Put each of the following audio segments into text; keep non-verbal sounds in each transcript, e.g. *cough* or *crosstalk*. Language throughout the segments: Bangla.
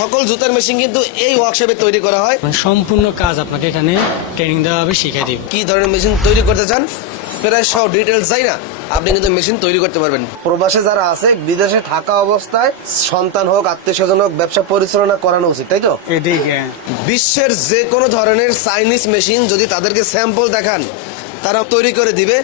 সকল জুতার মেশিন কিন্তু এই ওয়ার্কশপে তৈরি করা হয়। মানে সম্পূর্ণ কাজ আপনাকে এখানে ট্রেনিং দেওয়া হবে শিখিয়ে দিব। কি ধরনের মেশিন তৈরি করতে চান? প্রায় সব ডিটেলস যাই না। আপনি কিন্তু মেশিন তৈরি করতে পারবেন। প্রবাসে যারা আছে বিদেশে থাকা অবস্থায় সন্তান হোক আত্মীয় স্বজন হোক ব্যবসা পরিচালনা করানো উচিত তাই তো? এদিকে বিশ্বের যে কোনো ধরনের চাইনিজ মেশিন যদি তাদেরকে স্যাম্পল দেখান তারা তৈরি করে দিবে।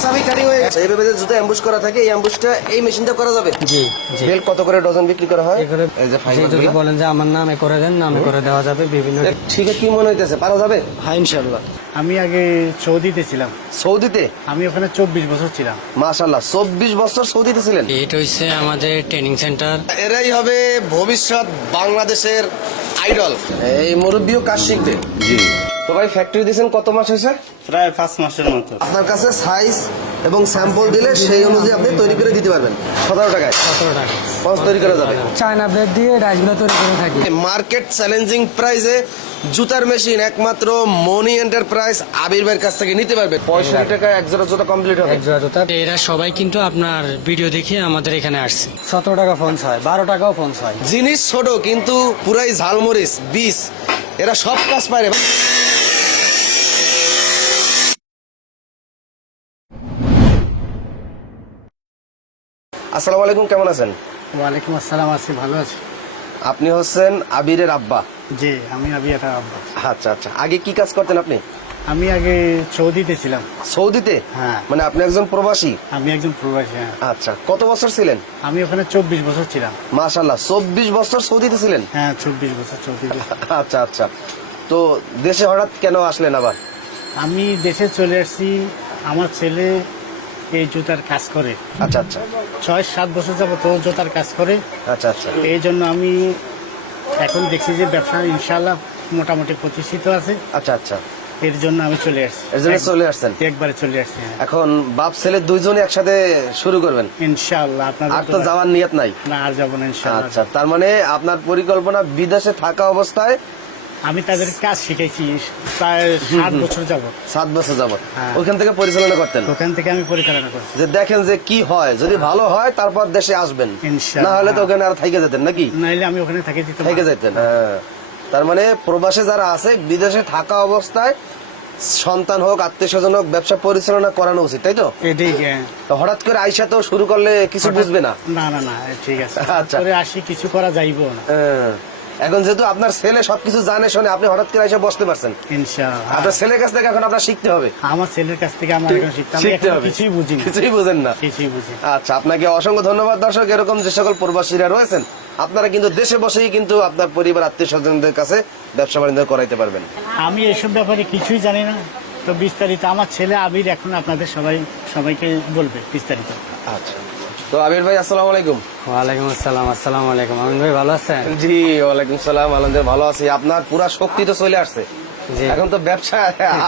এক চাবি কাটিং হয়ে গেছে। এইভাবে যে জুতো অ্যাম্বুশ করা থাকে এই অ্যাম্বুশটা এই মেশিনটা করা যাবে? জি জি। বেল কত করে ডজন বিক্রি করা হয়? এখানে এই যে ফাইবার যদি বলেন যে আমার নামে করে দেন নামে করে দেওয়া যাবে বিভিন্ন ঠিক কি মনে হইতেছে? পারা যাবে? হ্যাঁ ইনশাল্লাহ আমি আগে সৌদিতে ছিলাম। সৌদিতে? আমি ওখানে চব্বিশ বছর ছিলাম। মাশাল্লাহ চব্বিশ বছর সৌদিতে ছিলেন? এটা হচ্ছে আমাদের ট্রেনিং সেন্টার এরাই হবে ভবিষ্যৎ বাংলাদেশের আইডল এই মুরব্বীও কাজ শিখবে। জি। তো ভাই ফ্যাক্টরি দিয়েছেন কত মাস হয়েছে? প্রায় পাঁচ মাসের মতো। আপনার কাছে সাইজ এবং স্যাম্পল দিলে সেই অনুযায়ী আপনি তৈরি করে দিতে পারবেন। সতেরো টাকায়। সতেরো টাকা পঞ্চ তৈরি করা যাবে। চায়না ব্লেড দিয়ে রাইসগুলো তৈরি করে থাকি। মার্কেট চ্যালেঞ্জিং প্রাইসে জুতার মেশিন একমাত্র মনি এন্টারপ্রাইজ আবির ভাইয়ের কাছ থেকে নিতে পারবে। পঁয়ষট্টি টাকায় এক জোড়া জুতা কমপ্লিট হবে। এক জোড়া জুতা। এরা সবাই কিন্তু আপনার ভিডিও দেখে আমাদের এখানে আসছে। সতেরো টাকা ফোন হয় বারো টাকাও ফোন হয়। জিনিস ছোট কিন্তু পুরাই ঝালমরিচ বিষ এরা সব কাজ পারে আসসালামু আলাইকুম কেমন আছেন? ওয়ালাইকুম আসসালাম আছি ভালো আছি। আপনি হচ্ছেন আবিরের আব্বা। জি আমি আবি এটা আব্বা। আচ্ছা আচ্ছা। আগে কি কাজ করতেন আপনি? আমি আগে সৌদিতে ছিলাম। সৌদিতে? হ্যাঁ। মানে আপনি একজন প্রবাসী? আমি একজন প্রবাসী হ্যাঁ। আচ্ছা কত বছর ছিলেন? আমি ওখানে চব্বিশ বছর ছিলাম। মাশাল্লাহ চব্বিশ বছর সৌদিতে ছিলেন? হ্যাঁ চব্বিশ বছর সৌদিতে। আচ্ছা আচ্ছা। তো দেশে হঠাৎ কেন আসলেন আবার? আমি দেশে চলে আসছি আমার ছেলে এই জুতার কাজ করে। আচ্ছা আচ্ছা। ছয় সাত বছর যাব তো জুতার কাজ করে। আচ্ছা আচ্ছা। এই জন্য আমি এখন দেখছি যে ব্যবসা ইনশাল্লাহ মোটামুটি প্রতিষ্ঠিত আছে। আচ্ছা আচ্ছা। এর জন্য আমি চলে আসছি। এর জন্য চলে আসছেন? একবারে চলে আসছি হ্যাঁ। এখন বাপ ছেলে দুইজনে একসাথে শুরু করবেন? ইনশাআল্লাহ আপনাদের আর তো যাওয়ার নিয়ত নাই? না আর যাব না ইনশাআল্লাহ। আচ্ছা তার মানে আপনার পরিকল্পনা বিদেশে থাকা অবস্থায় আমি তাদের কাজ শিখেছি প্রায় সাত বছর যাব সাত বছর যাবত। হ্যাঁ। ওইখান থেকে পরিচালনা করতেন? ওখান থেকে আমি পরিচালনা করছি যে দেখেন যে কি হয় যদি ভালো হয় তারপর দেশে আসবেন। না হলে তো ওখানে আর থাইকে যেতেন নাকি? নাইলে আমি ওখানে থেকে দিতে থেকে যেতেন হ্যাঁ। তার মানে প্রবাসে যারা আছে বিদেশে থাকা অবস্থায় সন্তান হোক আত্মীয় স্বজন হোক ব্যবসা পরিচালনা করানো উচিত তাই তো? তো হঠাৎ করে আইসা তো শুরু করলে কিছু বুঝবে না। না না না ঠিক আছে। আচ্ছা। আসি কিছু করা যাইব না। হ্যাঁ। এখন যেহেতু আপনার ছেলে সবকিছু জানে শুনে আপনি হঠাৎ করে এসে বসতে পারছেন। ইনশাআল্লাহ। আপনার ছেলের কাছ থেকে এখন আপনার শিখতে হবে। আমার ছেলের কাছ থেকে আমার এখন শিখতে শিখতে হবে। কিছুই বুঝি কিছুই বুঝেন না। কিছুই বুঝি আচ্ছা আপনাকে অসংখ্য ধন্যবাদ দর্শক। এরকম যে সকল প্রবাসীরা রয়েছেন আপনারা কিন্তু দেশে বসেই কিন্তু আপনার পরিবার আত্মীয় স্বজনদের কাছে ব্যবসা বাণিজ্য করাইতে পারবেন। আমি এসব ব্যাপারে কিছুই জানি না। তো বিস্তারিত আমার ছেলে আবির এখন আপনাদের সবাই সবাইকে বলবে বিস্তারিত। আচ্ছা। তো আবির ভাই আসসালামু আলাইকুম। ওয়ালাইকুম আসসালাম আসসালাম আলাইকুম। আমিন ভাই ভালো আছেন? জি ওয়ালাইকুম সালাম আলহামদুলিল্লাহ ভালো আছি। আপনার পুরা শক্তি তো চলে আসছে। জি। এখন তো ব্যবসা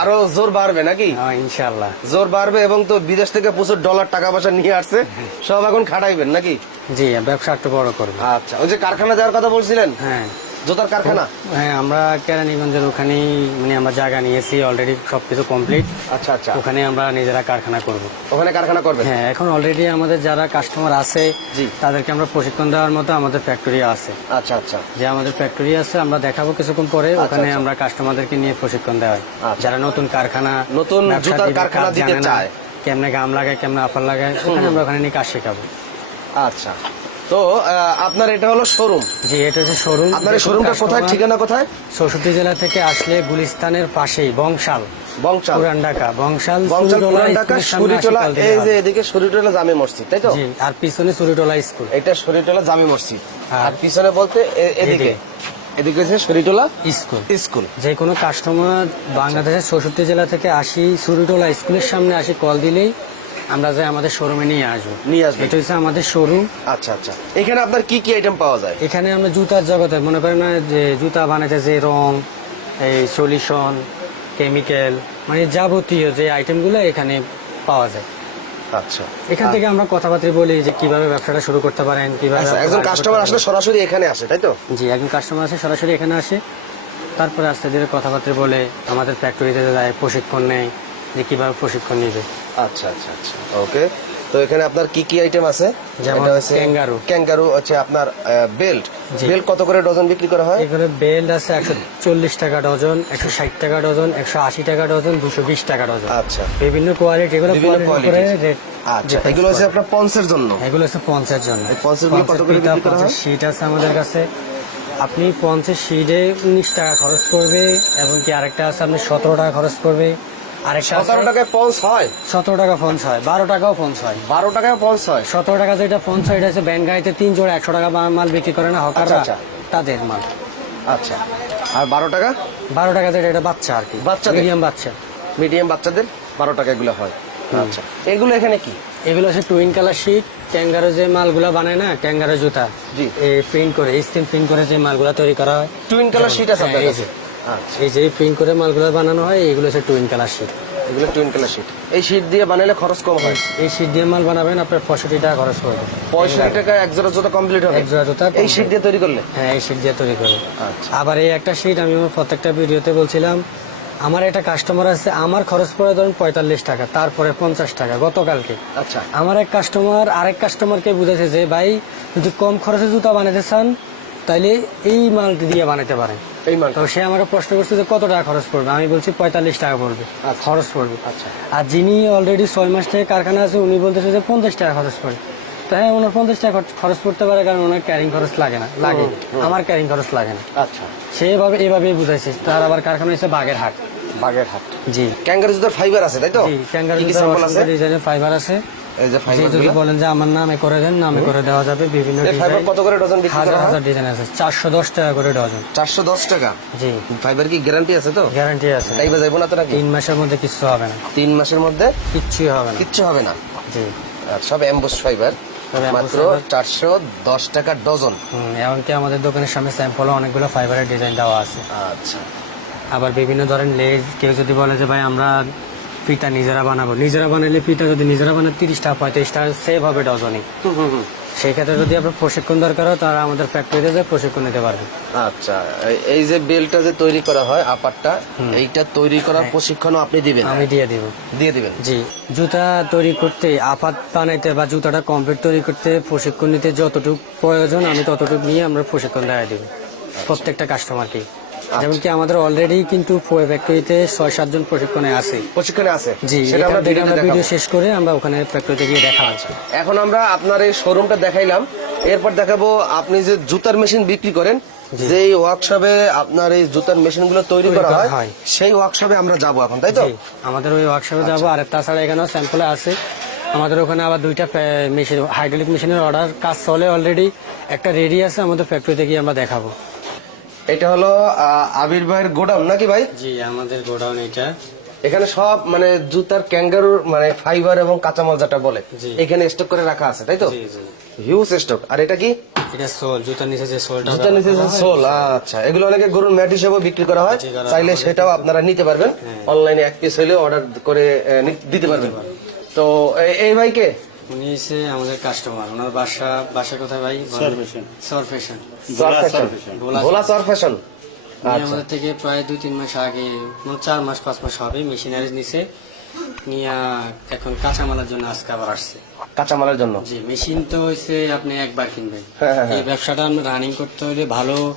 আরও জোর বাড়বে নাকি? ইনশাআল্লাহ। জোর বাড়বে এবং তো বিদেশ থেকে প্রচুর ডলার টাকা পয়সা নিয়ে আসছে। সব এখন খাটাইবেন নাকি? জি ব্যবসা একটু বড় করবে। আচ্ছা ওই যে কারখানা যাওয়ার কথা বলছিলেন? হ্যাঁ। জোতার কারখানা? হ্যাঁ আমরা কেরানীগঞ্জের ওখানেই মানে আমরা জায়গা নিয়েছি অলরেডি সবকিছু কমপ্লিট আচ্ছা আচ্ছা। ওখানে আমরা নিজেরা কারখানা করব। ওখানে কারখানা করবেন? হ্যাঁ এখন অলরেডি আমাদের যারা কাস্টমার আছে জি। তাদেরকে আমরা প্রশিক্ষণ দেওয়ার মতো আমাদের ফ্যাক্টরি আছে। আচ্ছা আচ্ছা। যে আমাদের ফ্যাক্টরি আছে আমরা দেখাবো কিছুক্ষণ পরে ওখানে আচ্ছা। আমরা কাস্টমারদেরকে নিয়ে প্রশিক্ষণ দেওয়া হয়। আচ্ছা। যারা নতুন কারখানা নতুন জুতার কারখানা দিতে চায়। কেমনে গাম লাগায় কেমনে আফার লাগায় ওখানে আমরা ওখানে নিয়ে কাজ শেখাবো। আচ্ছা। তো আপনার এটা হলো শোরুম জি এটা হচ্ছে শোরুম আপনার শোরুমটা কোথায় ঠিকানা কোথায়? চৌষট্টি জেলা থেকে আসলে গুলিস্তানের পাশেই বংশাল। বংশাল। পুরান ঢাকা। বংশাল বংশাল পুরান ঢাকা সুরিটোলা এই যে এদিকে সুরিটোলা জামে মসজিদ তাই তো? জি আর পিছনে সুরিটোলা স্কুল। এটা সুরিটোলা জামে মসজিদ। আর পিছনে বলতে এদিকে। এদিকে। হচ্ছে সুরিটোলা স্কুল। স্কুল। যে কোনো কাস্টমার বাংলাদেশের চৌষট্টি জেলা থেকে আসি সুরিটোলা স্কুলের সামনে আসি কল দিলেই আমরা যাই আমাদের শোরুমে নিয়ে আসব। নিয়ে আসবেন। এটা হচ্ছে আমাদের শোরুম আচ্ছা আচ্ছা। এখানে আপনার কি কি আইটেম পাওয়া যায়? এখানে আমরা জুতার জগতে মনে করেন না যে জুতা বানাতে যে রং এই সলিউশন কেমিক্যাল মানে যাবতীয় যে আইটেমগুলো এখানে পাওয়া যায়। আচ্ছা। এখান থেকে আমরা কথাবার্তা বলি যে কীভাবে ব্যবসাটা শুরু করতে পারেন কীভাবে আচ্ছা একজন কাস্টমার আসলে সরাসরি এখানে আসে তাই তো? জি একজন কাস্টমার আসে সরাসরি এখানে আসে। তারপরে আস্তে ধীরে কথাবার্তা বলে আমাদের ফ্যাক্টরিতে যায় প্রশিক্ষণ নেয় যে কীভাবে প্রশিক্ষণ নিবে। আচ্ছা আচ্ছা আচ্ছা ওকে। তো এখানে আপনার কি কি আইটেম আছে? যেমন হচ্ছে kangaroo। ক্যাঙ্গারু হচ্ছে আপনার বেল্ট বেল্ট কত করে ডজন বিক্রি করা হয়? এখানে বেল্ট আছে একশো চল্লিশ টাকা ডজন একশো ষাট টাকা ডজন একশো আশি টাকা ডজন দুশো বিশ টাকা ডজন আচ্ছা। বিভিন্ন কোয়ালিটি এগুলো রেট আচ্ছা এগুলো হচ্ছে আপনার পন্সের জন্য? এগুলো হচ্ছে পঞ্চের জন্য। এই পঞ্চেরগুলো কত করে বিক্রি করা হয়? শীট আছে আমাদের কাছে। আপনি পঞ্চের শীটে উনিশ টাকা খরচ করবে এবং কি আরেকটা আছে আপনি সতেরো টাকা খরচ করবে। সতেরো টাকায় পঞ্চ হয়। সতেরো টাকা পঞ্চ হয় বারো টাকাও পঞ্চ হয়। বারো টাকায় পঞ্চ হয়। সতেরো টাকা যেটা পঞ্চ হয় এটা হচ্ছে ব্যাংক গাড়িতে তিন জোড়া একশো টাকা মাল বিক্রি করে না হকাররা আচ্ছা, তাদের মাল। আচ্ছা। আর বারো টাকা? বারো টাকা যেটা এটা বাচ্চা আর কি। বাচ্চাদের? মিডিয়াম বাচ্চা। মিডিয়াম বাচ্চাদের বারো টাকা এগুলো হয়। আচ্ছা। এগুলো এখানে কি? এগুলো হচ্ছে টুইন কালার শিট ট্যাঙ্গারো যে মালগুলা বানায় না ট্যাঙ্গারো জুতা জি। প্রিন্ট করে স্ক্রিন প্রিন্ট করে যে মালগুলা তৈরি করা হয়। টুইন কালার শিট আছে হ্যাঁ, এই যে। আচ্ছা। এই যে প্রিন্ট করে মালগুলা বানানো হয় এগুলো হচ্ছে টুইন কালার শিট এগুলো টুইন কালার শিট এই শিট দিয়ে বানালে খরচ কম হয়? এই শিট দিয়ে মাল বানাবেন আপনার পঁয়ষট্টি টাকা খরচ করবে পঁয়ষট্টি টাকা এক জোড়া জুতা কমপ্লিট হবে? এক জোড়া জুতা এই শিট দিয়ে তৈরি করলে? হ্যাঁ এই শিট দিয়ে তৈরি করে আচ্ছা। আবার এই একটা শিট আমি আমার প্রত্যেকটা ভিডিওতে বলছিলাম আমার একটা কাস্টমার আছে আমার খরচ পড়ে ধরুন পঁয়তাল্লিশ টাকা তারপরে পঞ্চাশ টাকা গতকালকে। আচ্ছা। আমার এক কাস্টমার আরেক কাস্টমারকে বুঝেছে যে ভাই যদি কম খরচে জুতা বানাতে চান তাইলে এই মালটি দিয়ে বানাতে পারেন। এই মাল তো সে আমাকে প্রশ্ন করছে যে কত টাকা খরচ পড়বে? আমি বলছি পঁয়তাল্লিশ টাকা পড়বে। খরচ পড়বে। আচ্ছা। আর যিনি অলরেডি ছয় মাস থেকে কারখানা আছে উনি বলতেছে যে পঞ্চাশ টাকা খরচ পড়ে। তো হ্যাঁ ওনার পঞ্চাশ টাকা খরচ- পড়তে পারে কারণ ওনার ক্যারিং খরচ লাগে না লাগে। আমার ক্যারিং খরচ লাগে না। আচ্ছা। সে এভাবে এভাবেই বুঝাইছে। তার আবার কারখানা হচ্ছে বাগেরহাট। বাগেরহাট। জি। ক্যাঙ্গারু জুতার ফাইবার আছে তাই তো? ক্যাঙ্গারু ফাইবার আছে। এই যে যে ফাইবার যদি বলেন যে আমার নামে করে দেন নামে করে দেওয়া যাবে বিভিন্ন ফাইবার কত করে ডজন বিক্রি করা হাজার ডিজাইন আছে চারশো দশ টাকা করে ডজন চারশো দশ টাকা? জি। ফাইবার কি গ্যারান্টি আছে তো? গ্যারান্টি আছে। তাই যাইবো না তো নাকি? তিন মাসের মধ্যে হবে না। মাসের মধ্যে? হবে না। কিচ্ছু হবে না? জি। আর সব এমবোস ফাইবার মাত্র চারশো দশ টাকা ডজন এমনকি আমাদের দোকানের সামনে অনেকগুলো ফাইবারের ডিজাইন দেওয়া আছে। আচ্ছা। আবার বিভিন্ন ধরনের লেজ কেউ যদি বলে যে ভাই আমরা ফিতা নিজেরা বানাবো। নিজেরা বানাইলে ফিতা যদি নিজেরা বানায় তিরিশ টাকা পঁয়ত্রিশ টাকা সেভ হবে ডজনে সেই ক্ষেত্রে যদি আপনার প্রশিক্ষণ দরকার হয় তারা আমাদের ফ্যাক্টরিতে যে প্রশিক্ষণ নিতে পারবে আচ্ছা এই- এই যে বেলটা যে তৈরি করা হয় আপারটা এইটা তৈরি করার প্রশিক্ষণও আপনি দিবেন? আমি দিয়ে দিব। দিয়ে দিবেন? জি। জুতা তৈরি করতে আপাত বানাইতে বা জুতাটা কমপ্লিট তৈরি করতে প্রশিক্ষণ নিতে যতটুকু প্রয়োজন আমি ততটুকু নিয়ে আমরা প্রশিক্ষণ দেওয়া দিব। প্রত্যেকটা কাস্টমারকে যেমন কি আমাদের অলরেডি কিন্তু ফ্যাক্টরিতে ছয় সাতজন প্রশিক্ষণে আছে। প্রশিক্ষণে আছে? জি সেটা আমরা এখান ভিডিও শেষ করে আমরা ওখানে ফ্যাক্টরিতে গিয়ে দেখা আছে এখন আমরা আপনার এই শোরুমটা দেখাইলাম। এরপর দেখাবো আপনি যে জুতার মেশিন বিক্রি করেন যে ওয়ার্কশপে আপনার এই জুতার মেশিনগুলো তৈরি করা হয় হয়। সেই ওয়ার্কশপে আমরা যাব এখন তাই তো? আমাদের ওই ওয়ার্কশপে যাব। আর তাছাড়া এখানেও স্যাম্পলে আছে। আমাদের ওখানে আবার দুইটা মেশিন হাইড্রোলিক মেশিনের অর্ডার কাজ চলে অলরেডি একটা রেডি আছে আমাদের ফ্যাক্টরিতে গিয়ে আমরা দেখাবো। এটা হলো আবির ভাইয়ের গোডাউন নাকি ভাই? জি আমাদের গোডাউন এটা। এখানে সব মানে জুতার ক্যাঙ্গারুর মানে ফাইবার এবং কাঁচামাল যেটা বলে এখানে স্টক করে রাখা আছে তাই তো? হিউজ স্টক আর এটা কি? এটা সোল জুতার নিচে যে সোলটা জুতার নিচে সোল আচ্ছা এগুলো অনেকে গরুর ম্যাট হিসেবেও বিক্রি করা হয় চাইলে সেটাও আপনারা নিতে পারবেন। অনলাইনে এক পিস হলে অর্ডার করে দিতে পারবেন। তো এই ভাইকে উনি এসে আমাদের কাস্টমার ওনার বাসা বাসা কোথায় ভাই। সর ফ্যাশন ভোলা- ফ্যাশন আমাদের থেকে প্রায় দুই তিন মাস আগে চার মাস পাঁচ মাস হবে মেশিনারিজ নিছে। নিয়ে এখন কাঁচামালের জন্য আজকে আবার আসছে। কাঁচামালের জন্য? জি মেশিন তো হচ্ছে আপনি একবার কিনবেন। হ্যাঁ, হ্যাঁ, এই ব্যবসাটা রানিং করতে হলে ভালো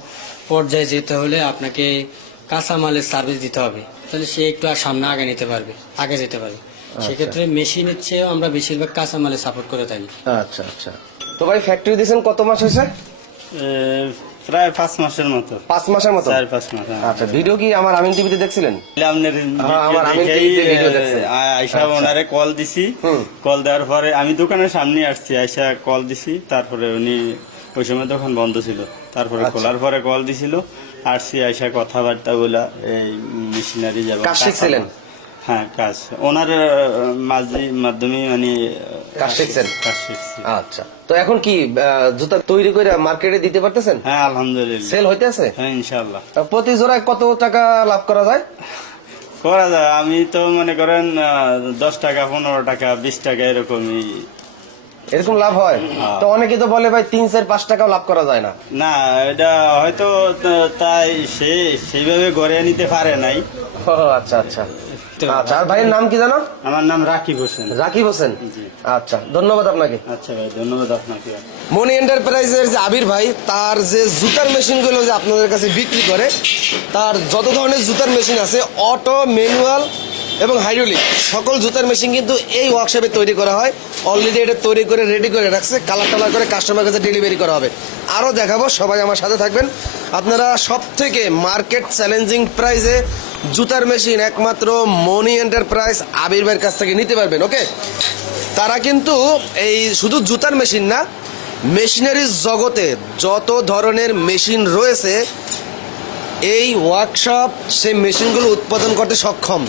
পর্যায়ে যেতে হলে আপনাকে কাঁচামালের সার্ভিস দিতে হবে। তাহলে সে একটু আর সামনে আগে নিতে পারবে আগে যেতে পারবে। সেক্ষেত্রে মেশিনের চেয়েও আমরা বেশিরভাগ কাঁচামালে সাপোর্ট করে থাকি। আচ্ছা আচ্ছা। তো ভাই ফ্যাক্টরি দিয়েছেন কত মাস হয়েছে? প্রায় পাঁচ মাসের মতো। পাঁচ মাসের মতো? চার পাঁচ মাস হ্যাঁ। আচ্ছা ভিডিও কি আমার আমিন টিভিতে দেখছিলেন? আপনার হ্যাঁ, আমার আমি টিভিতে ভিডিও দেখছি। আ- ওনারে কল দিছি। কল দেওয়ার পরে আমি দোকানের সামনে আসছি আয়সা কল দিছি। তারপরে উনি ওই সময় দোকান বন্ধ ছিল। তারপরে আচ্ছা। খোলার পরে কল দিছিল। আসছি আয়সা কথাবার্তা বলা এই মেশিনারি যাবে। কাজ শিখছিলেন? হ্যাঁ কাজ। ওনার মাঝি- মাধ্যমে মানে কাজ শিখছেন? কাজ শিখছি আচ্ছা। তো এখন কি জুতা তৈরি করে মার্কেটে দিতে পারতেছেন? হ্যাঁ আলহামদুলিল্লাহ। সেল হইতেছে হ্যাঁ ইনশাল্লাহ প্রতি জোড়ায় কত টাকা লাভ করা যায়? করা যায়। আমি তো মনে করেন দশ টাকা পনেরো টাকা বিশ টাকা এরকমই। এরকম লাভ হয়? তো অনেকে তো বলে ভাই তিন চার পাঁচ টাকাও লাভ করা যায় না। না এটা হয়তো তাই সে সেইভাবে গড়ে নিতে পারে নাই। ও আচ্ছা আচ্ছা। আচ্ছা আর ভাইয়ের নাম কি জানো? আমার নাম রাকিব হোসেন। রাকিব হোসেন? আচ্ছা ধন্যবাদ আপনাকে। আচ্ছা ভাই ধন্যবাদ আপনাকে। মনি এন্টারপ্রাইজের যে আবির ভাই তার যে জুতার মেশিনগুলো যে আপনাদের কাছে বিক্রি করে তার যত ধরনের জুতার মেশিন আছে অটো ম্যানুয়াল এবং হাইড্রোলিক সকল জুতার মেশিন কিন্তু এই ওয়ার্কশপে তৈরি করা হয়। অলরেডি এটা তৈরি করে রেডি করে রাখছে কালার টালার করে কাস্টমার কাছে ডেলিভারি করা হবে। আরও দেখাবো সবাই আমার সাথে থাকবেন। আপনারা সব থেকে মার্কেট চ্যালেঞ্জিং প্রাইসে জুতার মেশিন একমাত্র মনি এন্টারপ্রাইজ আবির ভাইয়ের কাছ থেকে নিতে পারবেন, ওকে? তারা কিন্তু এই শুধু জুতার মেশিন না মেশিনারির জগতে যত ধরনের মেশিন রয়েছে, এই ওয়ার্কশপ সেই মেশিনগুলো উৎপাদন করতে সক্ষম।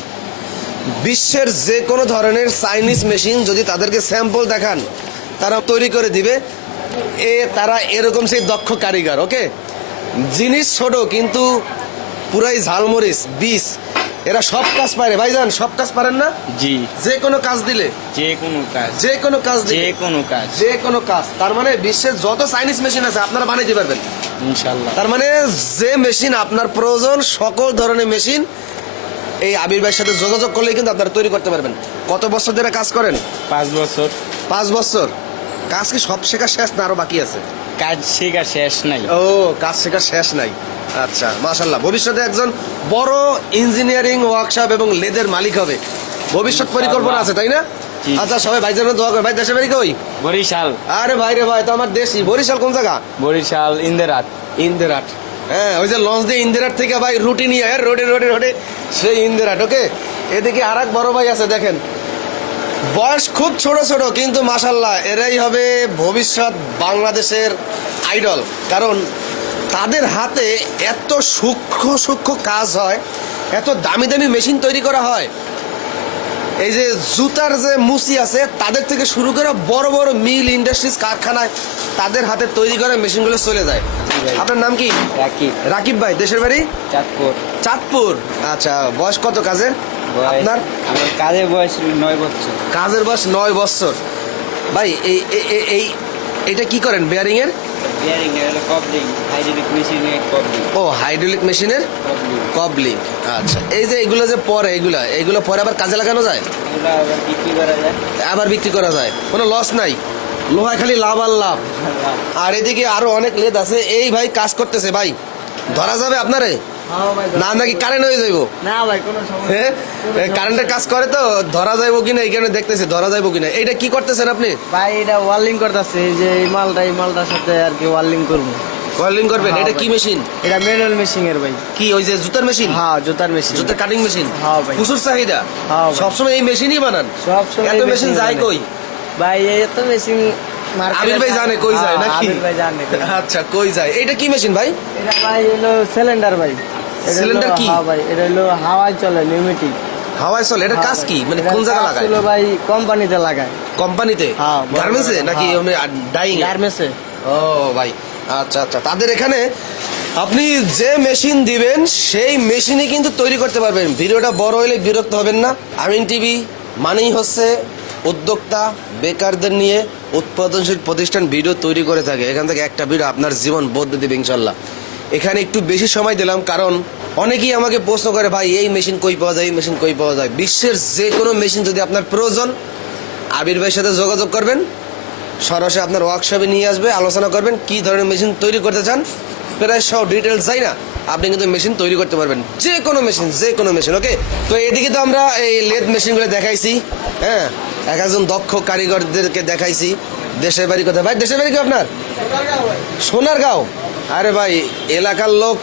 বিশ্বের যে কোনো ধরনের চাইনিজ মেশিন যদি তাদেরকে স্যাম্পল দেখান, তারা তৈরি করে দিবে। এ তারা এরকম সেই দক্ষ কারিগর, ওকে? জিনিস ছোট, কিন্তু পুরাই ঝালমরিচ বিষ এরা সব কাজ পারে ভাইজান সব কাজ পারেন না? জি। যে কোনো কাজ দিলে। যে কোনো কাজ। যে কোনো কাজ যে কোনো কাজ। যে কোনো কাজ। তার মানে বিশ্বের যত চাইনিজ মেশিন আছে আপনারা বানাইতে পারবেন। ইনশাল্লাহ তার মানে যে মেশিন আপনার প্রয়োজন সকল ধরনের মেশিন এই আবির ভাইয়ের সাথে যোগাযোগ করলে কিন্তু আপনারা তৈরি করতে পারবেন। কত বছর ধরে কাজ করেন? পাঁচ বছর। পাঁচ বছর। কাজ কি সব শেখা শেষ না আরও বাকি আছে? কাজ শেখা শেষ নাই। ও কাজ শেখা শেষ নাই। আচ্ছা মাশাল্লাহ ভবিষ্যতে একজন বড় ইঞ্জিনিয়ারিং ওয়ার্কশপ এবং লেদের মালিক হবে। ভবিষ্যৎ পরিকল্পনা আছে তাই না? আচ্ছা সবাই ভাইজানের দোয়া করে ভাই দেশে বাড়ি কই? বরিশাল। আরে ভাই রে ভাই তো আমার দেশি বরিশাল কোন জায়গা? বরিশাল ইন্দেরাত ইন্দিরাট হ্যাঁ ওই যে লঞ্চ দিয়ে ইন্দিরাট থেকে ভাই রুটি নিয়ে রোডে রোডে রোডে। সেই ইন্দিরাট ওকে? এদিকে আর এক বড় ভাই আছে দেখেন। বয়স খুব ছোট ছোট কিন্তু মাসাল্লাহ এরাই হবে ভবিষ্যৎ বাংলাদেশের আইডল। কারণ তাদের হাতে এত সূক্ষ্ম সূক্ষ্ম কাজ হয় এত দামি দামি মেশিন তৈরি করা হয়। এই যে জুতার যে মুসি আছে তাদের থেকে শুরু করে বড় বড় মিল ইন্ডাস্ট্রিজ কারখানায় তাদের হাতে তৈরি করা মেশিনগুলো চলে যায়। আপনার নাম কি? রাকিব। রাকিব ভাই দেশের বাড়ি? চাঁদপুর। চাঁদপুর। আচ্ছা বয়স কত কাজের? আপনার? আমার কাজের বয়স নয় বছর। কাজের বয়স নয় বছর। ভাই এই এই- এই- এই এটা কি করেন? বেয়ারিং এর বিয়ারিং এর কবলিং হাইড্রোলিক মেশিনের কবলিং ও হাইড্রোলিক মেশিনের কবলিং আচ্ছা এই যে এগুলো যে পরে এগুলা এগুলো পরে আবার কাজে লাগানো যায়? আবার বিক্রি করা যায়। আবার বিক্রি করা যায়? কোনো লস নাই? লোহায় খালি লাভ আর লাভ। আর এদিকে আরও অনেক লেদ আছে। এই ভাই কাজ করতেছে ভাই। ধরা যাবে আপনারে? না নাকি কারেন্ট হয়ে যাইব না ভাই কোনো সমস্যা কারেন্টের কাজ করে তো ধরা যাইবো কিনা এইখানে দেখতেছি ধরা যাইবো কিনা এইটা কি করতেছেন আপনি ভাই এটা ওয়ার্লিং করতেছে এই যে এই মালটা এই মালটার সাথে আর কি ওয়ার্লিং করব ওয়েল্ডিং করবেন এটা কি মেশিন এটা ম্যানুয়াল মেশিন এর ভাই কি ওই যে জুতার মেশিন হ্যাঁ জুতার মেশিন জুতার কাটিং মেশিন হ্যাঁ ভাই। প্রচুর চাহিদা? হ্যাঁ সবসময় এই মেশিনই বানান? সব সময় এত মেশিন যায়। কই? ভাই এই এত মেশিন আবির ভাই জানে কই যায় নাকি? আবির ভাই জানে আচ্ছা কই যায়? এটা কি মেশিন ভাই? এটা ভাই হলো সিলিন্ডার ভাই। Cylinder কি? হ্যাঁ ভাই এটা হলো হাওয়ায় চলে হাওয়ায় চলে এটা কাজ কি? মানে কোন জায়গা লাগায়? হলো ভাই কোম্পানিতে লাগায়। কোম্পানিতে হ্যাঁ, গার্মেন্টসে নাকি হ্যাঁ। ডাইং গার্মেন্টসে ও ভাই আচ্ছা আচ্ছা। তাদের এখানে আপনি যে মেশিন দিবেন সেই মেশিনই কিন্তু তৈরি করতে পারবেন। ভিডিওটা বড় হলে বিরক্ত হবেন না। আমিন টিভি মানেই হচ্ছে উদ্যোক্তা বেকারদের নিয়ে উৎপাদনশীল প্রতিষ্ঠান ভিডিও তৈরি করে থাকে। এখান থেকে একটা ভিডিও আপনার জীবন বদলে দেবে ইনশাল্লাহ। এখানে একটু বেশি সময় দিলাম, কারণ অনেকেই আমাকে প্রশ্ন করে, ভাই, এই মেশিন কই পাওয়া যায়, এই মেশিন কই পাওয়া যায়? বিশ্বের যে কোনো মেশিন যদি আপনার প্রয়োজন, আবির ভাইয়ের সাথে যোগাযোগ করবেন, সরাসরি আপনার ওয়ার্কশপে নিয়ে আসবে, আলোচনা করবেন, কি ধরনের মেশিন তৈরি করতে চান, প্রায় সব ডিটেলস যাই না, আপনি কিন্তু মেশিন তৈরি করতে পারবেন। যে কোনো মেশিন যে কোনো মেশিন ওকে তো এদিকে তো আমরা এই লেদ মেশিনগুলো দেখাইছি হ্যাঁ? এক একজন দক্ষ কারিগরদেরকে দেখাইছি। দেশের বাড়ি কোথায়? ভাই, দেশের বাড়ি কি আপনার? সোনারগাঁও। আরে ভাই, এলাকার লোক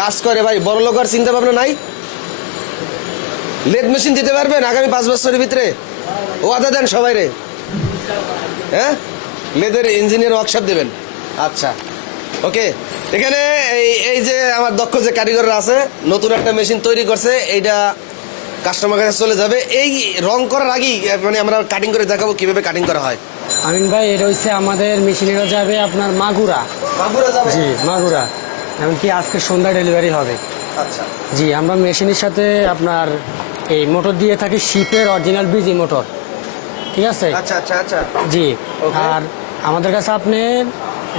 কাজ করে ভাই, বড় লোক আর চিন্তা ভাবনা নাই? লেদ মেশিন দিতে পারবেন আগামী পাঁচ বছরের ভিতরে? ও আদা দেন সবাই রে। হ্যাঁ? লেদের ইঞ্জিনিয়ার ওয়ার্কশপ দেবেন। আচ্ছা। ওকে, এখানে এই এই যে আমার দক্ষ যে কারিগররা আছে, নতুন একটা মেশিন তৈরি করছে, এইটা কাস্টমার কাছে চলে যাবে। এই রং করার আগেই মানে আমরা কাটিং করে দেখাবো কীভাবে কাটিং করা হয়। আমিন ভাই এটা হচ্ছে আমাদের মেশিনেরও যাবে আপনার মাগুরা। জি মাগুরা। এমনকি আজকে সন্ধ্যা ডেলিভারি হবে। আচ্ছা। জি আমরা মেশিনের সাথে আপনার এই মোটর দিয়ে থাকি শিপের অরিজিনাল বিজি মোটর। ঠিক আছে? আচ্ছা আচ্ছা আচ্ছা। জি আর আমাদের কাছে আপনি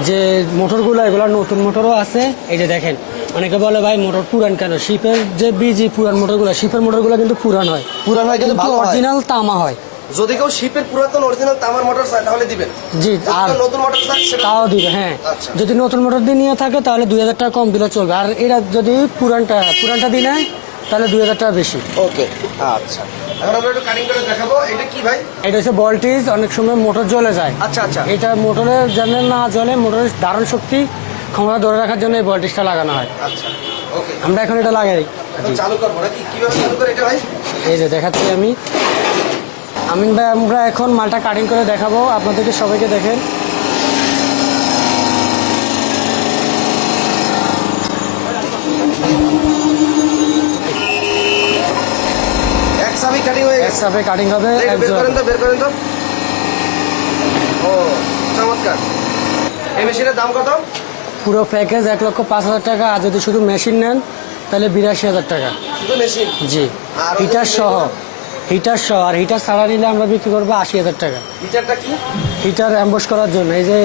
যে মোটরগুলো এগুলো নতুন মোটরও আছে এই যে দেখেন অনেকে বলে ভাই মোটর পুরান কেন? শিপের যে বিজি পুরান মোটরগুলো শিপের মোটরগুলো কিন্তু পুরান হয়। পুরান হয় কিন্তু অরিজিনাল তামা হয়। যদি কেউ শিপের পুরাতন অরিজিনাল তামার মোটর চায় তাহলে দিবেন। জি আর নতুন মোটর চায় সেটা তাও দিবে হ্যাঁ। আচ্ছা। যদি নতুন মোটর দিয়ে নিয়ে থাকে তাহলে দুই হাজার টাকা কম দিলে চলবে। আর এটা যদি পুরানটা পুরানটা দিয়ে নেয় তাহলে দুই হাজার টাকা বেশি। ওকে আচ্ছা। এখন আমরা একটু কাটিং করে দেখাবো। এটা কি ভাই? এটা হচ্ছে ভোল্টেজ অনেক সময় মোটর জ্বলে যায়। আচ্ছা আচ্ছা। এটা মোটরের যেন না জ্বলে মোটরের ধারণ শক্তি ক্ষমতা ধরে রাখার জন্য এই ভোল্টেজটা লাগানো হয়। আচ্ছা ওকে। আমরা এখন এটা লাগাই। চালু করব নাকি? কীভাবে চালু করে এটা ভাই? এই যে দেখাচ্ছি আমি। আমিন ভাই আমরা এখন মালটা কাটিং করে দেখাবো। আপনাদেরকে সবাইকে দেখেন। কাটিং হয়ে গেছে। একসাথে কাটিং হবে বের করেন তো বের করেন তো। ও চমৎকার। এই মেশিনের দাম কত? পুরো প্যাকেজ এক লক্ষ পাঁচ হাজার টাকা আর যদি শুধু মেশিন নেন তাহলে বিরাশি হাজার টাকা। শুধু মেশিন জি। হিটার সহ। হিটার সহ আর হিটার ছাড়া নিলে আমরা বিক্রি করব আশি হাজার টাকা। হিটারটা কি? হিটার অ্যাম্বস করার জন্য এই যে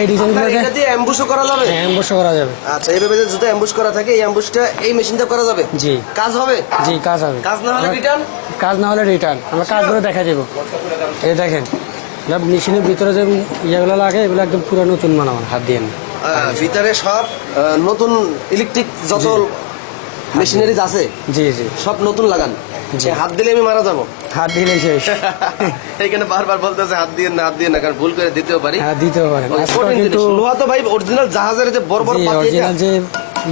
এই ডিজাইনগুলো এটা দিয়ে অ্যাম্বুশও করা যাবে? হ্যাঁ অ্যাম্বস করা যাবে। আচ্ছা এইভাবে যে জুতো অ্যাম্বুশ করা থাকে এই অ্যাম্বুশটা এই মেশিনটা করা যাবে? জি। কাজ হবে? জি কাজ হবে। কাজ না হলে রিটার্ন কাজ না হলে রিটার্ন আমরা কাজ করে দেখা দেবো। এই দেখেন মেশিনের ভিতরে যে ইয়েগুলো লাগে এগুলো একদম পুরো নতুন বানাবো হাত দিয়ে। ভিতরে সব নতুন ইলেকট্রিক যত মেশিনারিজ আছে জি জি। সব নতুন লাগান? এই হাত দিলে আমি মারা যাব। হাত দিলেই শেষ। *laughs* এইখানে বারবার বলতেছে হাত দিয়ে না হাত দিয়ে না কারণ ভুল করে দিতেও পারি। হ্যাঁ দিতেও কঠিন কিন্তু লোহা তো ভাই অরিজিনাল জাহাজের যে বড় বড়। অরিজিনাল যে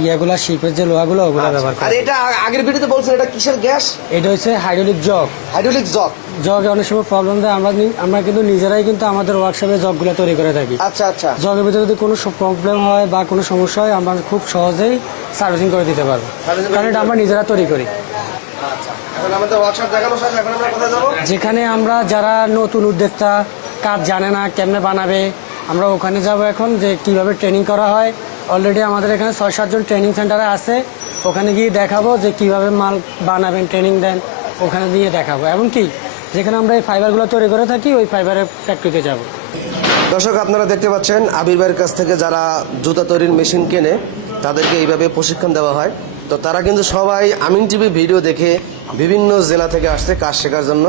ইয়েগুলা শিপের যে লোহাগুলো ওগুলো ব্যবহার আর করে এটা আগের ভিডিওতে বলছেন এটা কিসের গ্যাস? এটা হচ্ছে হাইড্রোলিক জগ হাইড্রোলিক জগ জগে অনেক সময় প্রবলেম দেয়। আমরা আমরা কিন্তু নিজেরাই কিন্তু আমাদের ওয়ার্কশপে জগগুলো তৈরি করে থাকি। আচ্ছা আচ্ছা। জগের ভিতরে যদি কোনো প্রবলেম হয় বা কোনো সমস্যা হয় আমরা খুব সহজেই সার্ভিসিং করে দিতে পারব। কারণ এটা আমরা নিজেরা তৈরি করি। যেখানে আমরা যারা নতুন উদ্যোক্তা কাজ জানে না কেমনে বানাবে আমরা ওখানে যাব এখন যে কীভাবে ট্রেনিং করা হয়। অলরেডি আমাদের এখানে ছয় সাতজন ট্রেনিং সেন্টারে আছে। ওখানে গিয়ে দেখাবো যে কীভাবে মাল বানাবেন ট্রেনিং দেন ওখানে দিয়ে দেখাবো। এমনকি যেখানে আমরা এই ফাইবারগুলো তৈরি করে থাকি ওই ফাইবারের ফ্যাক্টরিতে যাব। দর্শক আপনারা দেখতে পাচ্ছেন আবির ভাইয়ের কাছ থেকে যারা জুতা তৈরির মেশিন কেনে তাদেরকে এইভাবে প্রশিক্ষণ দেওয়া হয়। তো তারা কিন্তু সবাই আমিন টিভি ভিডিও দেখে বিভিন্ন জেলা থেকে আসছে কাজ শেখার জন্য।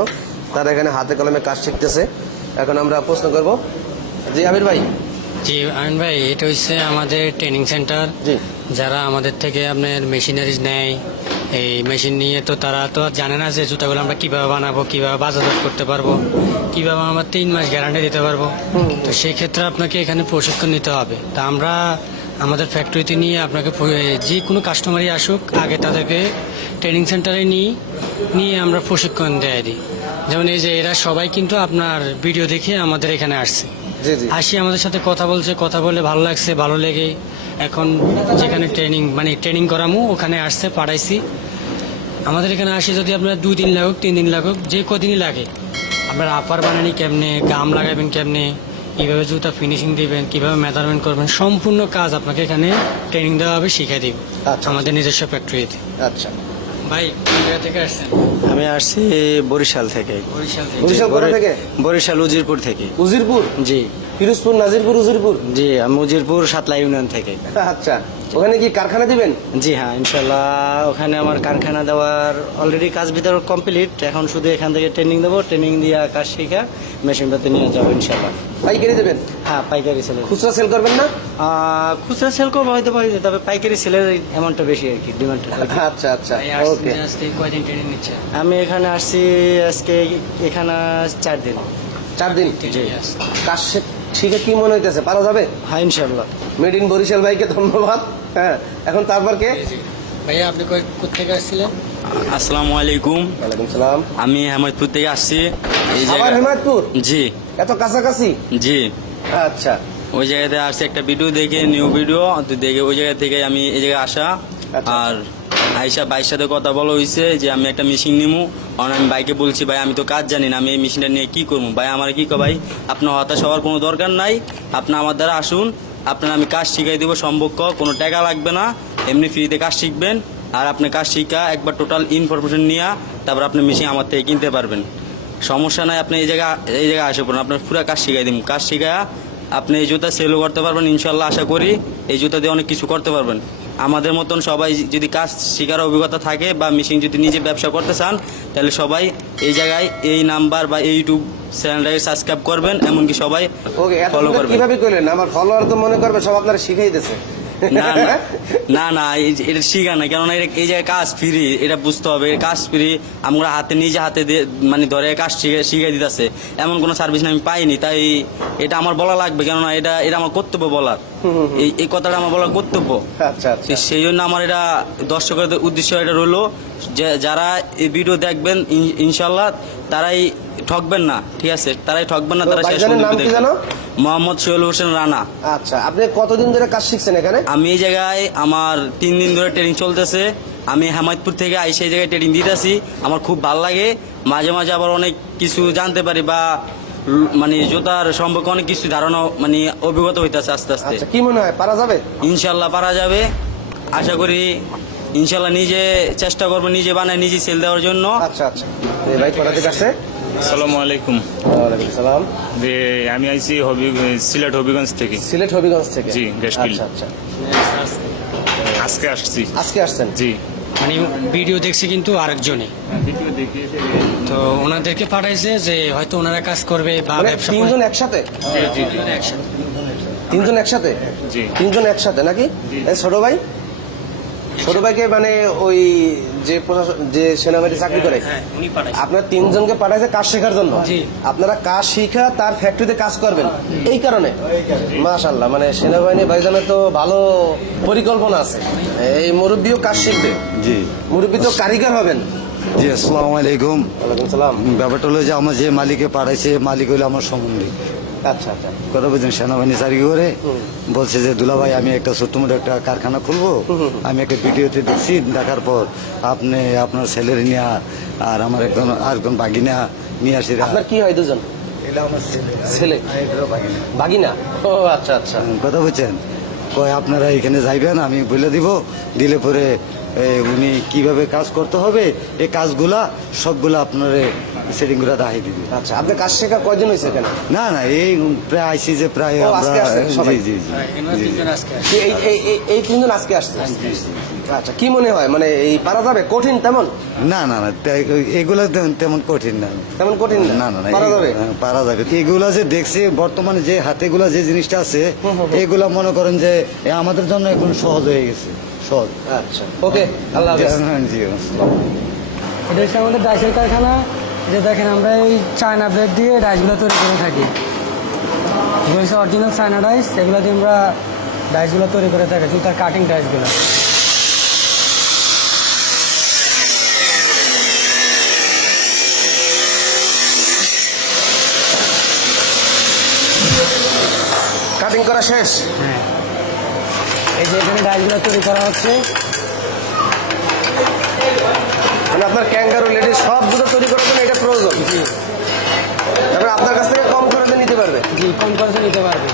তারা এখানে হাতে কলমে কাজ শিখতেছে। এখন আমরা প্রশ্ন করব জি আবির ভাই। জি আমিন ভাই এটা হচ্ছে আমাদের ট্রেনিং সেন্টার জি। যারা আমাদের থেকে আপনার মেশিনারিজ নেয় এই মেশিন নিয়ে তো তারা তো জানে না যে জুতাগুলো আমরা কীভাবে বানাবো কীভাবে বাজারজাত করতে পারব কীভাবে আমরা তিন মাস গ্যারান্টি দিতে পারব। তো সেই ক্ষেত্রে আপনাকে এখানে প্রশিক্ষণ নিতে হবে। তা আমরা আমাদের ফ্যাক্টরিতে নিয়ে আপনাকে যে কোনো কাস্টমারই আসুক আগে তাদেরকে ট্রেনিং সেন্টারে নিয়ে নিয়ে আমরা প্রশিক্ষণ দেয় দিই। যেমন এই যে এরা সবাই কিন্তু আপনার ভিডিও দেখে আমাদের এখানে আসছে। আসি আমাদের সাথে কথা বলছে কথা বলে ভালো লাগছে ভালো লেগে। এখন যেখানে ট্রেনিং মানে ট্রেনিং করামু ওখানে আসছে পাঠাইছি। আমাদের এখানে আসি যদি আপনার দুই দিন লাগুক তিন দিন লাগুক যে কদিনই লাগে। আপনার আপার বানানি কেমনে গাম লাগাবেন কেমনে কীভাবে জুতা ফিনিশিং দিবেন কীভাবে মেজারমেন্ট করবেন সম্পূর্ণ কাজ আপনাকে এখানে ট্রেনিং দেওয়া হবে শিখে দিব। আচ্ছা। আমাদের নিজস্ব ফ্যাক্টরিতে আচ্ছা। ভাই কোন থেকে আসছেন? আমি আসছি বরিশাল থেকে। বরিশাল থেকে। বরিশাল কোথা থেকে? বরিশাল উজিরপুর থেকে। উজিরপুর? জি। পিরোজপুর নাজিরপুর উজিরপুর? জি আমি উজিরপুর সাতলা ইউনিয়ন থেকে। আচ্ছা। ওখানে কি কারখানা দিবেন? জি হ্যাঁ ইনশাল্লাহ ওখানে আমার কারখানা দেওয়ার অলরেডি কাজ ভিতর কমপ্লিট এখন শুধু এখান থেকে ট্রেনিং দেবো ট্রেনিং দিয়ে কাজ শিখা মেশিনটাতে নিয়ে যাব ইনশাল্লাহ পাইকারি দেবেন? হ্যাঁ পাইকারি সেলে খুচরা সেল করবেন না? খুচরা সেল করব হয়তো পারি তবে পাইকারি সেলের অ্যামাউন্টটা বেশি আর কি ডিমান্ডটা আচ্ছা আচ্ছা ওকে আজকে কয়দিন ট্রেনিং নিচ্ছেন আমি এখানে আসছি আজকে এখানে চার দিন। চার দিন? জি কাজ শিখে কি মনে হইতেছে? পারা যাবে? হ্যাঁ ইনশাল্লাহ মেড ইন বরিশাল ভাইকে ধন্যবাদ। হ্যাঁ এখন তারপর কে? ভাইয়া আপনি কোথেকে আসছিলেন? আসসালামু আলাইকুম। ওয়ালাইকুম সালাম। আমি হেমতপুর থেকে আসছি। এই আবার জায়গা হেমায়তপুর? জি। এত কাছাকাছি? জি। আচ্ছা। ওই জায়গাতে আসছি একটা ভিডিও দেখে নিউ ভিডিও তো দেখে ওই জায়গা থেকে আমি এই জায়গায় আসা। আচ্ছা। আর আইসা ভাইয়ের সাথে কথা বলা হয়েছে যে আমি একটা মেশিন নিমু। কারণ আমি বাইকে বলছি ভাই আমি তো কাজ জানি না আমি এই মেশিনটা নিয়ে কি করব? ভাই আমার কি কো ভাই? আপনার হতাশ হওয়ার কোনো দরকার নাই। আপনি আমার দ্বারা আসুন। আপনার আমি কাজ শিখাই দেবো সম্ভব কোনো টাকা লাগবে না, এমনি ফ্রিতে কাজ শিখবেন, আর আপনি কাজ শিখা, একবার টোটাল ইনফরমেশন নিয়ে, তারপর আপনি মেশিন আমার থেকে কিনতে পারবেন। সমস্যা নাই, আপনি এই জায়গা এই জায়গায় আসে পড়ুন, আপনার পুরো কাজ শিখাই দিন কাজ শিখায় আপনি এই জুতা সেলও করতে পারবেন ইনশাল্লাহ আশা করি এই জুতা দিয়ে অনেক কিছু করতে পারবেন। আমাদের মতন সবাই যদি কাজ শেখার অভিজ্ঞতা থাকে বা মেশিন যদি নিজে ব্যবসা করতে চান, তাহলে সবাই এই জায়গায় এই নাম্বার বা এই ইউটিউব চ্যানেলটাকে সাবস্ক্রাইব করবেন এমনকি সবাই ওকে ফলো করবেন। কীভাবে করলেন আমার ফলোয়ার তো মনে করবে সব আপনারা শিখাই দিতেছে না না, না না এটা শিখা না কেননা এটা- এই জায়গায় কাজ ফ্রি এটা বুঝতে হবে কাজ ফ্রি আমরা হাতে নিজে হাতে দিয়ে মানে ধরে কাজ শিখে শিখে দিতেছে। এমন কোনো সার্ভিস আমি পাইনি তাই এটা আমার বলা লাগবে কেননা এটা এটা আমার কর্তব্য বলার। এই এই কথাটা আমার বলার কর্তব্য। আচ্ছা আচ্ছা। সেই জন্য আমার এটা দর্শকের উদ্দেশ্য এটা রইল যে যারা এই ভিডিও দেখবেন ইনশাল্লাহ তারাই ঠকবেন না ঠিক আছে? তারাই ঠকবেন না তারা শেষ পর্যন্ত? মোহাম্মদ সোহেল হোসেন রানা। আচ্ছা আপনি কতদিন ধরে কাজ শিখছেন এখানে? আমি এই জায়গায় আমার তিন দিন ধরে ট্রেনিং চলতেছে। আমি হেমায়তপুর থেকে আইসে এই জায়গায় ট্রেনিং দিতেছি। আমার খুব ভালো লাগে। মাঝে মাঝে আবার অনেক কিছু জানতে পারি বা মানে জুতার সম্পর্কে অনেক কিছু ধারণা মানে অভিজ্ঞতা হইতেছে আস্তে আস্তে। আচ্ছা কি মনে হয় পারা যাবে? ইনশাল্লাহ পারা যাবে। আশা করি ইনশাল্লাহ নিজে চেষ্টা করব নিজে বানায় নিজে সেল দেওয়ার জন্য। আচ্ছা আচ্ছা। ভাই কোথা থেকে আসছে? আসসালামু আলাইকুম। ওয়ালাইকুম সালাম। যে আমি আইছি হবি সিলেট হবিগঞ্জ থেকে। সিলেট হবিগঞ্জ থেকে? জি, গ্যাসপিল। আচ্ছা আচ্ছা। আজকে আসছি। আজকে আসছেন? জি। মানে ভিডিও দেখছি কিন্তু আরেকজনে। তো ওনাদেরকে পাঠাইছে যে হয়তো ওনারা কাজ করবে বা মানে ব্যবসা তিনজন একসাথে? জি জি একসাথে। তিনজন একসাথে? জি। তিনজন একসাথে নাকি? ছোট ভাই? ছোট ভাইকে মানে ওই যে প্রশাসন যে সেনাবাহিনী চাকরি করে হ্যাঁ উনি পাঠাইছে। আপনার তিনজনকে পাঠাইছে কাজ শেখার জন্য। আপনারা কাজ শিখা তার ফ্যাক্টরিতে কাজ করবেন। এই কারণে। মাশাল্লাহ মানে সেনাবাহিনী ভাইজানের তো ভালো পরিকল্পনা আছে। এই মুরব্বীও কাজ শিখবে। জি। মুরব্বী তো কারিগর হবেন। জি আসসালামু আলাইকুম। ওয়ালাইকুম সালাম। ব্যাপারটা হলো যে আমার যে মালিকে পাঠাইছে মালিক হলো আমার সম্বন্ধী আচ্ছা আচ্ছা। কথা বলছেন সেনাবাহিনী চাকরি করে? বলছে যে দুলাভাই আমি একটা ছোট্ট মোটো একটা কারখানা খুলবো। আমি একটা ভিডিওতে দেখছি দেখার পর আপনি আপনার ছেলের নিয়ে আর আমার একজন আরেকজন বাগিনা নিয়ে আসি আপনার কি হয় দুজন? ছেলে। ছেলে? বাগিনা। বাগিনা? ও আচ্ছা আচ্ছা। কথা বলছেন? কয় আপনারা এখানে যাইবেন আমি বলে দিব। দিলে পরে উনি কীভাবে কাজ করতে হবে এই কাজগুলা সবগুলা আপনার সেটিং করে দেখাই দিবে। আচ্ছা আপনি কাজ শেখা কয়দিন হয়েছে এখানে? না না এই প্রায় আইসি যে প্রায় আমরা আজকে সবাই? জি জি। জি এনারা জি, জি। তিনজন আজকে আসছে। কি এই এই- এই- এই তিনজন আজকে আসছে? আচ্ছা কি মনে হয়? মানে এই পারা যাবে? কঠিন তেমন? না না না এগুলা তেমন কঠিন না। তেমন কঠিন না? না না পারা যাবে? হ্যাঁ, পারা যাবে। এগুলা যে দেখছি বর্তমানে যে হাতেগুলা যে জিনিসটা আছে এগুলা মনে করেন যে আমাদের জন্য এখন সহজ হয়ে গেছে সহজ। আচ্ছা ওকে আল্লাহ হাফেজ। হ্যাঁ, জি এটা হচ্ছে আমাদের ডাইসের কারখানা। যে দেখেন আমরা এই চায়না ব্লেড দিয়ে রাইসগুলো তৈরি করে থাকি। এগুলো হচ্ছে অরিজিনাল চায়না রাইস এগুলো দিয়ে আমরা ডাইসগুলো তৈরি করে থাকি জুতার কাটিং ডাইসগুলো কাটিং করা শেষ? হ্যাঁ। এই যে এখানে ডাইসগুলো তৈরি করা হচ্ছে। আপনার ক্যাঙ্গারু লেডিস সবগুলো তৈরি করার প্রয়োজন তারপরে আপনার কাছ থেকে কম খরচে নিতে পারবে? জি কম খরচে নিতে পারবে।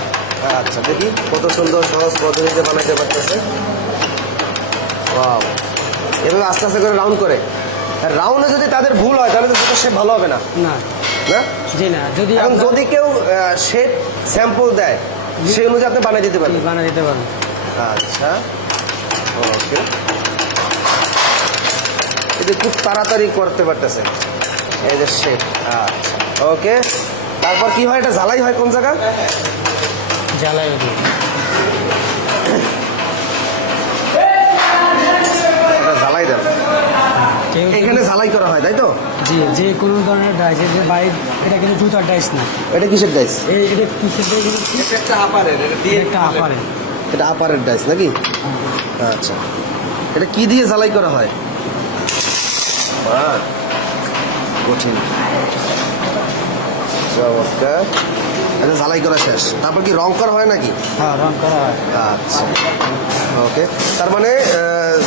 আচ্ছা দেখি কত সুন্দর সহজ পদ্ধতিতে বানাইতে পারতেছে। এভাবে আস্তে আস্তে করে রাউন্ড করে। রাউন্ডে যদি তাদের ভুল হয় তাহলে তো সেটা সে ভালো হবে না। না। না? জি না। যদি আপনার- যদি কেউ শেপ স্যাম্পল দেয় সেই অনুযায়ী আপনি বানিয়ে দিতে জি, পারবেন বানিয়ে দিতে পারবেন। আচ্ছা। ওকে। এটা খুব তাড়াতাড়ি করতে পারতেছে। এই যে শেপ আচ্ছা ওকে তারপর কি হয়? এটা ঝালাই হয় কোন জায়গা জ্বালাই এটা ঝালাই দেন। এখানে ঝালাই করা হয় তাই তো? জি যে কোনো ধরনের ডাইস এই যে বাইক এটা কিন্তু জুতার ডাইস না। এটা কিসের ডাইস এই এটা কিসের ডাইস একটা আপারের একটা আপারের এটা আপারের ডাইস নাকি? আচ্ছা। এটা কি দিয়ে ঝালাই করা হয়? বাহ, কঠিন। চমৎকার। এটা ঝালাই করা শেষ। তারপর কি রং করা হয় নাকি? হ্যাঁ রং করা হয়। আচ্ছা। ওকে। তার মানে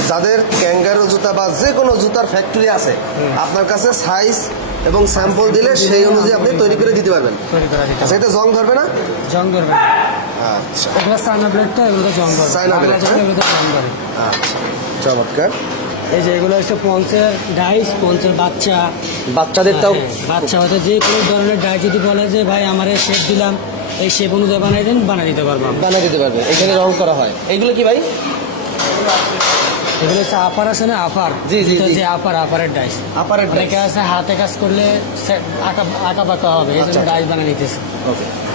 যাদের ক্যাঙ্গারো জুতা বা যে কোনো জুতার ফ্যাক্টরি আছে আপনার কাছে সাইজ এবং স্যাম্পল দিলে সেই অনুযায়ী আপনি তৈরি করে দিতে পারবেন। আচ্ছা এটা জং ধরবে না? জং ধরবে। আচ্ছা। এগুলো জং ধরবে। আচ্ছা। চমৎকার। এই যে এগুলো হচ্ছে পঞ্চের ডাইস পঞ্চের বাচ্চা। বাচ্চাদেরটাও হ্যাঁ, বাচ্চা হয়তো যে কোনো ধরনের ডাই যদি বলে যে ভাই আমার শেপ দিলাম এই শেপ অনুযায়ী বানাই দিন বানিয়ে দিতে পারব। বানিয়ে দিতে পারবে। এখানে রং করা হয়। এগুলো কি ভাই? এগুলো হচ্ছে আপার আছে না আপার জি, জি, যে আপার আপারের ডাইস। আপারের অনেকে আছে হাতে কাজ করলে আঁকা আঁকা বাঁকা হবে এই আচ্ছা, জন্য ডাইস বানিয়ে নিতেছে।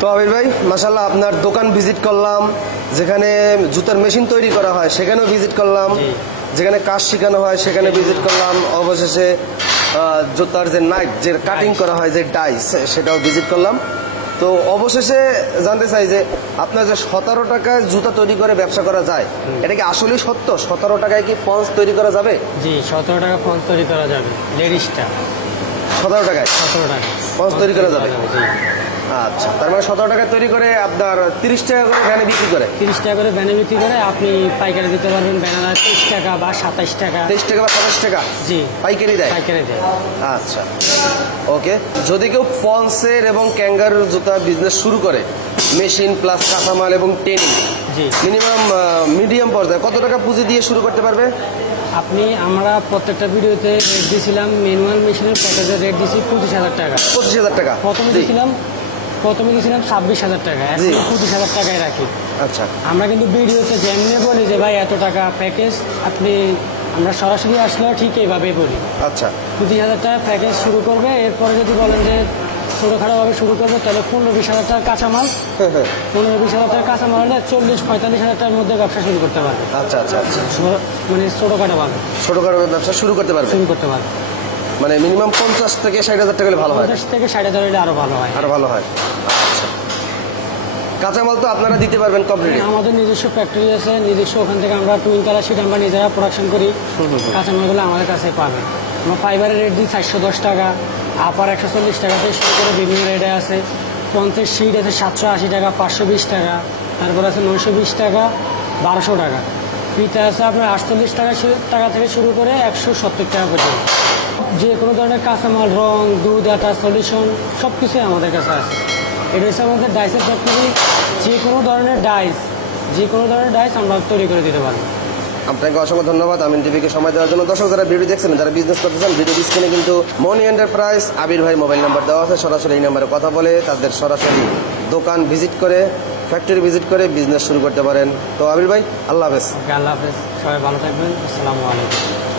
তো আবির ভাই মাসাল্লাহ আপনার দোকান ভিজিট করলাম যেখানে জুতার মেশিন তৈরি করা হয় সেখানেও ভিজিট করলাম। যেখানে কাজ শেখানো হয় সেখানে ভিজিট করলাম। অবশেষে জুতার যে নাইট যে কাটিং করা হয় যে ডাইস সেটাও ভিজিট করলাম। তো অবশেষে জানতে চাই যে আপনার যে সতেরো টাকায় জুতা তৈরি করে ব্যবসা করা যায় এটা কি আসলেই সত্য? সতেরো টাকায় কি পঞ্চ তৈরি করা যাবে? জি সতেরো টাকা ফোন তৈরি করা যাবে লেডিসটা। সতেরো টাকায়? সতেরো টাকা পঞ্চ তৈরি করা যাবে? আচ্ছা তার মানে সতেরো টাকায় তৈরি করে আপনার তিরিশ টাকা করে ভ্যানে বিক্রি করে? তিরিশ টাকা করে ব্যানে বিক্রি করে আপনি পাইকারি দিতে পারবেন ব্যানার তেইশ টাকা বা সাতাইশ টাকা। তেইশ টাকা বা সাতাশ টাকা? জি। পাইকারি দেয়? পাইকারি দেয়। আচ্ছা ওকে। যদি কেউ পন্সের এবং ক্যাঙ্গারুর জুতা বিজনেস শুরু করে মেশিন প্লাস কাঁচামাল এবং ট্রেনিং জি। মিনিমাম মিডিয়াম পর্যায়ে কত টাকা পুঁজি দিয়ে শুরু করতে পারবে? আপনি আমরা প্রত্যেকটা ভিডিওতে রেট দিয়েছিলাম ম্যানুয়াল মেশিনের প্যাকেজের রেট দিয়েছি পঁচিশ হাজার টাকা। পঁচিশ হাজার টাকা। প্রথমে। দিয়েছিলাম প্রথমে দিয়েছিলাম ছাব্বিশ হাজার টাকা। পঁচিশ হাজার টাকায় রাখি। আচ্ছা। আমরা কিন্তু ভিডিওতে যেমনি বলি যে ভাই এত টাকা প্যাকেজ আপনি আমরা সরাসরি আসলেও ঠিক এইভাবেই বলি। আচ্ছা। পঁচিশ হাজার টাকা প্যাকেজ শুরু করবে এরপরে যদি বলেন যে ছোটোখাটোভাবে শুরু করবে তাহলে পনেরো বিশ হাজার টাকার কাঁচামাল। *laughs* পনেরো বিশ হাজার টাকার কাঁচামাল হলে চল্লিশ পঁয়তাল্লিশ হাজার টাকার মধ্যে ব্যবসা শুরু করতে পারবে। আচ্ছা আচ্ছা আচ্ছা। ছোট- মানে ছোটোখাটোভাবে ছোটখাটো ব্যবসা শুরু করতে পারবে। শুরু করতে পারবে। মানে মিনিমাম পঞ্চাশ থেকে ষাট হাজার টাকা হলে ভালো হয়। পঞ্চাশ থেকে ষাট হাজার হলে আরও ভালো হয়। আরও ভালো হয়। আচ্ছা। কাঁচামাল তো আপনারা দিতে পারবেন কমপ্লিট আমাদের নিজস্ব ফ্যাক্টরি আছে নিজস্ব ওখান থেকে আমরা টুইন কালার শিট আমরা নিজেরা প্রোডাকশন করি। কাঁচামালগুলো আমাদের কাছে পাবে। আমরা ফাইবারের রেট দিই চারশো দশ টাকা আপার একশো চল্লিশ টাকা থেকে শুরু করে বিভিন্ন রেটে আছে। পঞ্চাশ শিট আছে সাতশো আশি টাকা পাঁচশো বিশ টাকা তারপর আছে নয়শো বিশ টাকা বারোশো টাকা। ফিতা আছে আপনার আটচল্লিশ টাকা টাকা থেকে শুরু করে একশো সত্তর টাকা পর্যন্ত। যে কোনো ধরনের কাঁচামাল রং দুধ আটা সলিউশন সব কিছুই আমাদের কাছে আছে। এটা হচ্ছে আমাদের ডাইসের ফ্যাক্টরি যে কোনো ধরনের ডাইস যে কোনো ধরনের ডাইস আমরা তৈরি করে দিতে পারি। আপনাকে অসংখ্য ধন্যবাদ। আমিন টিভিকে সময় দেওয়ার জন্য দর্শক যারা ভিডিও দেখছেন যারা বিজনেস করতে চান ভিডিও স্ক্রিনে কিন্তু মনি এন্টারপ্রাইজ আবির ভাই মোবাইল নাম্বার দেওয়া আছে। সরাসরি এই নাম্বারে কথা বলে তাদের সরাসরি দোকান ভিজিট করে ফ্যাক্টরি ভিজিট করে বিজনেস শুরু করতে পারেন। তো আবির ভাই আল্লাহ হাফেজ। আল্লাহ হাফেজ। সবাই ভালো থাকবেন। আসসালামু আলাইকুম।